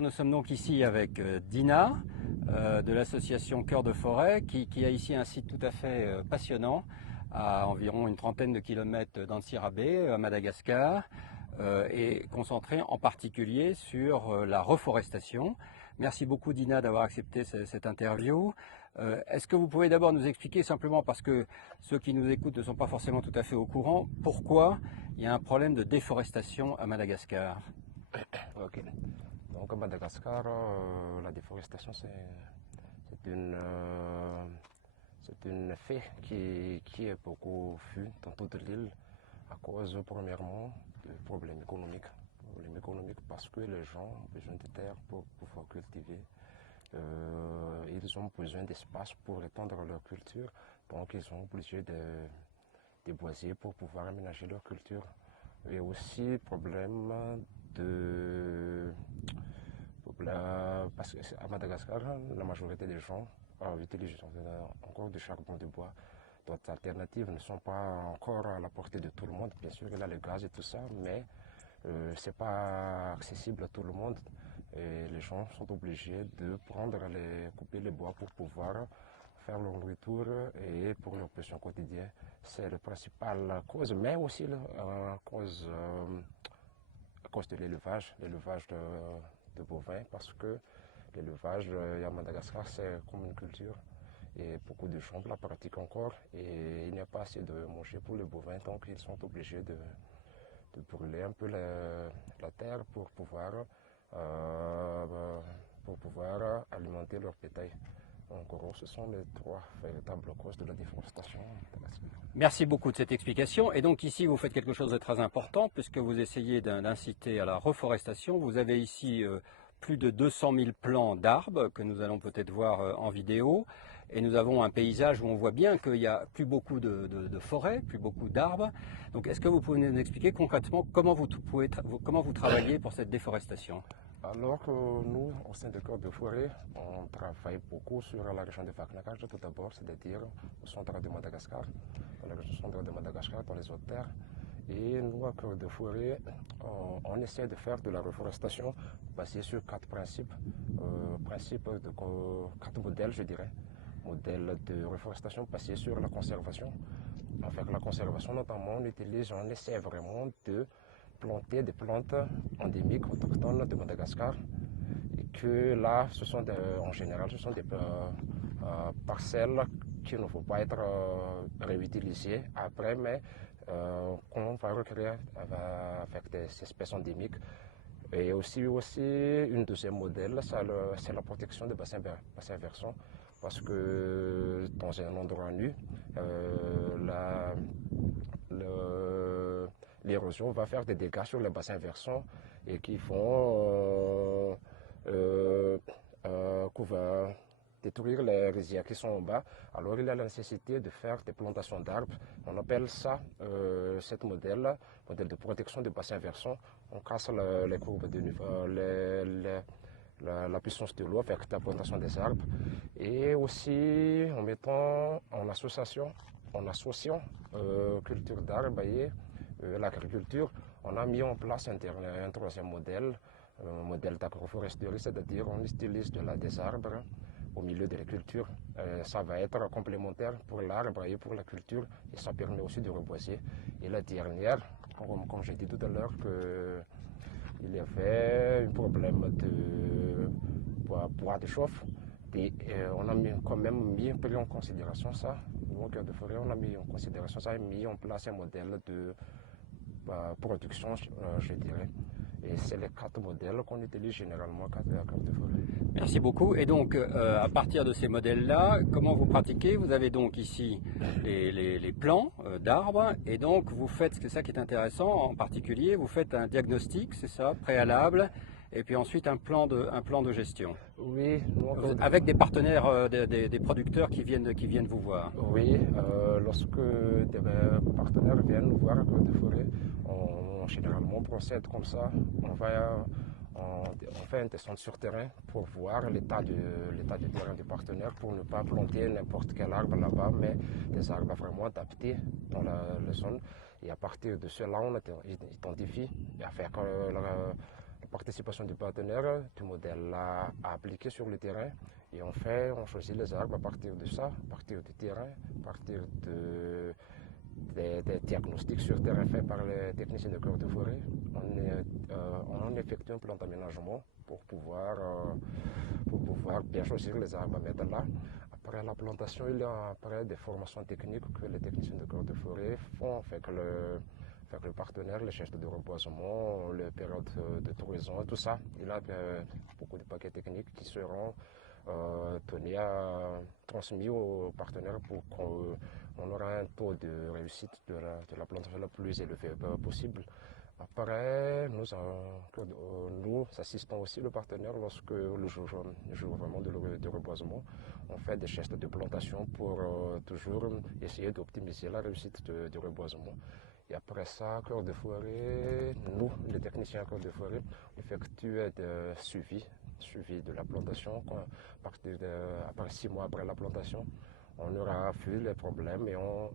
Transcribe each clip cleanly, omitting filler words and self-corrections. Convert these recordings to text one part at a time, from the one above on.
Nous sommes donc ici avec Dina de l'association Cœur de Forêt qui a ici un site tout à fait passionnant à environ une trentaine de kilomètres d'Antsirabe à Madagascar et concentré en particulier sur la reforestation. Merci beaucoup Dina d'avoir accepté cette interview. Est-ce que vous pouvez d'abord nous expliquer simplement, parce que ceux qui nous écoutent ne sont pas forcément tout à fait au courant, pourquoi il y a un problème de déforestation à Madagascar? Ok. Donc à Madagascar, la déforestation c'est une fait qui est beaucoup vu dans toute l'île à cause premièrement de problèmes économiques. Problèmes économiques parce que les gens ont besoin de terre pour pouvoir cultiver. Ils ont besoin d'espace pour étendre leur culture, donc ils sont obligés de boiser pour pouvoir aménager leur culture. Et aussi problème parce qu'à Madagascar, la majorité des gens utilisent encore du charbon de bois. D'autres alternatives ne sont pas encore à la portée de tout le monde. Bien sûr, il y a le gaz et tout ça, mais ce n'est pas accessible à tout le monde. Et les gens sont obligés de couper les bois pour pouvoir faire leur nourriture et pour leurs besoins quotidiens. C'est la principale cause, mais aussi à cause de l'élevage de bovins, parce que l'élevage à Madagascar, c'est comme une culture. Et beaucoup de gens la pratiquent encore et il n'y a pas assez de manger pour les bovins, donc ils sont obligés de brûler un peu la terre pour pouvoir alimenter leur bétail. En gros, ce sont les trois véritables causes de la déforestation. Merci beaucoup de cette explication. Et donc ici, vous faites quelque chose de très important puisque vous essayez d'inciter à la reforestation. Vous avez ici plus de 200 000 plants d'arbres que nous allons peut-être voir en vidéo. Et nous avons un paysage où on voit bien qu'il n'y a plus beaucoup de forêts, plus beaucoup d'arbres. Donc est-ce que vous pouvez nous expliquer concrètement comment vous travaillez pour cette déforestation? Alors que nous, au sein de Cœur de Forêt, on travaille beaucoup sur la région de Vaknakaj tout d'abord, c'est-à-dire au centre de Madagascar, dans la région centre de Madagascar, dans les hautes terres. Et nous, à Cœur de Forêt, on essaie de faire de la reforestation basée sur quatre principes, quatre modèles, je dirais. Modèle de reforestation basé sur la conservation. Avec la conservation, notamment, on essaie vraiment de planter des plantes endémiques autochtones de Madagascar, et que là, en général, ce sont des parcelles qui ne vont pas être réutilisées après, mais qu'on va recréer avec des espèces endémiques. Et aussi une deuxième modèle, c'est la protection des bassins versants, parce que dans un endroit nu, l'érosion va faire des dégâts sur les bassins versants et qui vont détruire les rizières qui sont en bas. Alors il y a la nécessité de faire des plantations d'arbres. On appelle ça, modèle de protection des bassins versants. On casse les courbes de niveau, la puissance de l'eau avec la plantation des arbres, et aussi en mettant en association culture d'arbres et l'agriculture. On a mis en place un troisième modèle, un modèle d'agroforesterie, c'est-à-dire on utilise des arbres au milieu de la culture. Ça va être complémentaire pour l'arbre et pour la culture, et ça permet aussi de reboiser. Et la dernière, comme j'ai dit tout à l'heure, il y avait un problème de bois de chauffe. Et on a quand même pris en considération ça. Au Cœur de Forêt, on a mis en considération ça et mis en place un modèle de production, je dirais. Et c'est les quatre modèles qu'on utilise généralement à Cœur de Forêt. Merci beaucoup. Et donc, à partir de ces modèles-là, comment vous pratiquez? Vous avez donc ici les plants d'arbres, et donc vous faites, c'est ça qui est intéressant en particulier, vous faites un diagnostic, c'est ça, préalable, et puis ensuite un plan de gestion. Oui. Avec des partenaires, des producteurs qui viennent vous voir. Oui, lorsque des partenaires viennent nous voir à Cœur de Forêt, on généralement procède comme ça. On fait un descente sur terrain pour voir l'état du terrain du partenaire, pour ne pas planter n'importe quel arbre là-bas, mais des arbres vraiment adaptés dans la zone. Et à partir de cela, on identifie avec le participation du partenaire, du modèle à appliquer sur le terrain. Et on choisit les arbres à partir de ça, à partir du terrain, à partir des diagnostics sur terrain faits par les techniciens de cœur de forêt. On effectue un plan d'aménagement pour pouvoir bien choisir les arbres à mettre là. Après la plantation, il y a après des formations techniques que les techniciens de cœur de forêt font avec le partenaire, les gestes de reboisement, les périodes de touraison, tout ça. Il y a beaucoup de paquets techniques qui seront transmis aux partenaires pour qu'on aura un taux de réussite de la plantation le plus élevé possible. Après, nous assistons aussi le partenaire lorsque le jour vraiment de reboisement, on fait des gestes de plantation pour toujours essayer d'optimiser la réussite du reboisement. Et après ça, cœur de forêt, nous, les techniciens à cœur de forêt, effectuent des suivis de la plantation. Après 6 mois après la plantation, on aura vu les problèmes et on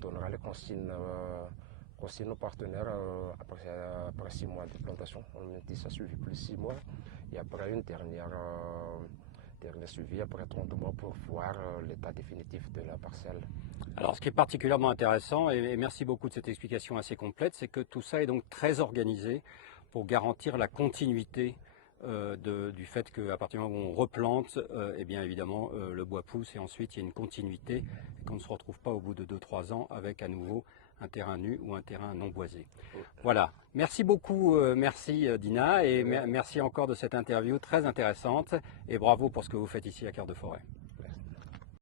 donnera les consignes aux partenaires après 6 mois de plantation. On dit ça suivi plus 6 mois et après une dernière suivi après 30 mois pour voir l'état définitif de la parcelle. Alors ce qui est particulièrement intéressant, et merci beaucoup de cette explication assez complète, c'est que tout ça est donc très organisé pour garantir la continuité du fait qu'à partir du moment où on replante, eh bien évidemment le bois pousse et ensuite il y a une continuité et qu'on ne se retrouve pas au bout de 2-3 ans avec à nouveau un terrain nu ou un terrain non boisé. Voilà, merci beaucoup, merci Dina et merci encore de cette interview très intéressante et bravo pour ce que vous faites ici à Cœur de Forêt.